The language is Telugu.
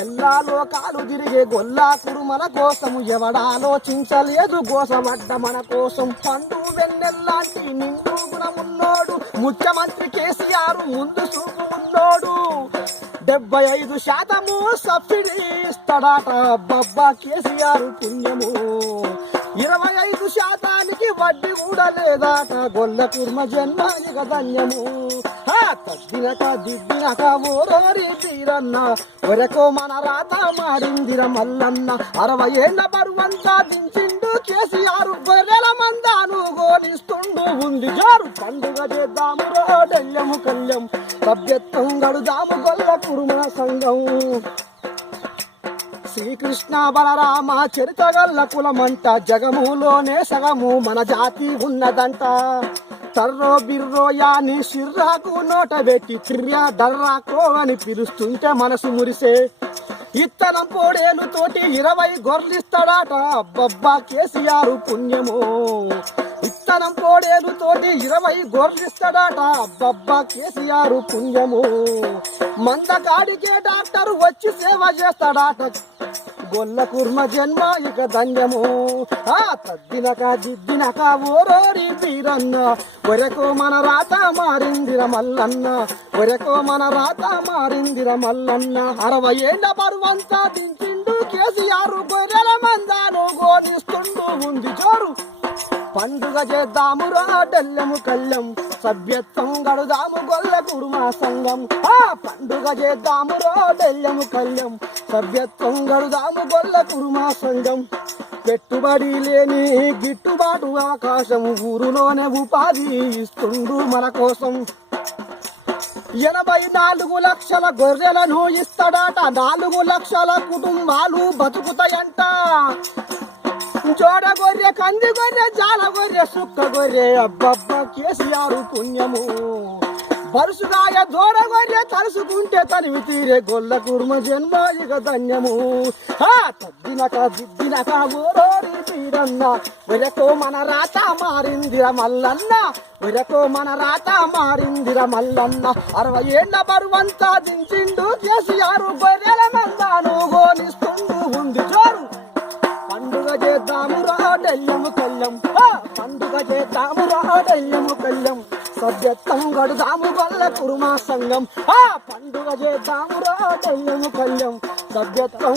ఎల్లా లోకాలు తిరిగే గొల్లా కురుమల కోసం ఎవడాలోచించలేదు గోసపడ్డ మన కోసం. పండు వెన్నెల్లాంటి నిండు గుణమున్నోడు ముఖ్యమంత్రి కేసీఆర్ ముందు చూపు ఉన్నోడు. 75% సబ్సిడీ ఇస్తాడట బబ్బా కేసీఆర్ పుణ్యము. 25% వడ్డీ కూడా లేదాట గొల్ల కుర్మ జన్మానిక ధన్యము. తద్దినక దిద్దినక ఓరోరి తీరన్న ఒరకో మన రాత మారిందిర మల్లన్న. 60 ఏళ్ళ బరువంతా దించిండు కేసీఆర్ గొర్రెల మందాను గోలిస్తుండు ఉంది జారు. పండుగ చేద్దాము రోడెల్యము కళ్యం సభ్యత్వం గడుదాము గొల్ల కురుమ సంఘం. శ్రీకృష్ణ బలరామ చరితగల్ల కులమంట జగములోనే సగము మన జాతి ఉన్నదంట. తర్రో బిర్రో యాని సిర్రాకు నోట పెట్టి తిర్యా డర్రాకో అని పిలుస్తుంటే మనసు మురిసే. ఇత్తనం పోడేలు తోటి 20 గొర్రెలిస్తాడట అబ్బబ్బా కేసీఆర్ పుణ్యము. ఇత్తనం పోడేలు తోటి 20 గొర్రెలిస్తాడట అబ్బబ్బా కేసీఆర్ పుణ్యము. మందకాడికే డాక్టర్ వచ్చి సేవ చేస్తాడట గొల్ల కుర్మ జన్మ ఇక ధన్యము. తద్దినక దిద్దినక ఓరోరి తీరన్న ఒరకో మన రాత మారిందిర మల్లన్న. ఒరకో మన రాత మారిందిర మల్లన్న. 60 ఏళ్ళ బరువంతా దించిండు కేసీఆర్ గొర్రెల మందాను గోనిస్తుండు ఉంది జోరు. పండుగ చేద్దాము రోడెల్లెము కళ్యం సభ్యత్వం గడుదాము గొల్ల కురుమ సంఘం. పండుగ చేద్దాము రోడెల్లెము కళ్యం సభ్యత్వం గడుదాము గొల్ల కురుమ సంఘం. పెట్టుబడి లేని గిట్టుబాటు ఆకాశం ఊరులోనే ఉపాధి ఇస్తుండు మన కోసం. 84 లక్షల గొర్రెలను ఇస్తాడట 4 లక్షల కుటుంబాలు బతుకుతాయంట. జోడ గొర్రె కంది గొర్రె జాల గొర్రె సుక్క గొర్రె అబ్బబ్బా కేసీఆర్ పుణ్యము. బరుసుగాయ దూర గొర్రె తలుసుకుంటే తనివి తీరే గొల్ల కుర్మ జన్మ ఇక ధన్యము. తద్దినక దిద్దినక ఓరోరి తీరన్న ఒరకో మన రాత మారిందిర మల్లన్న. ఒరకో మన రాత మారిందిర మల్లన్న. 60 ఏళ్ళ బరువంతా దించిండు కేసీఆర్ గొర్రెల మందాను గోనిస్తుండు ఉంది జోరు. పండుగ చేద్దాము రోడెల్లెము కళ్యం పండుగ చేద్దాము రోడెల్లెము కళ్యం సభ్యత్వం గడుదాము గొల్ల కురుమ సంఘం. పండుగ చేద్దాము రోడెల్లెము కళ్యం సభ్యత్వం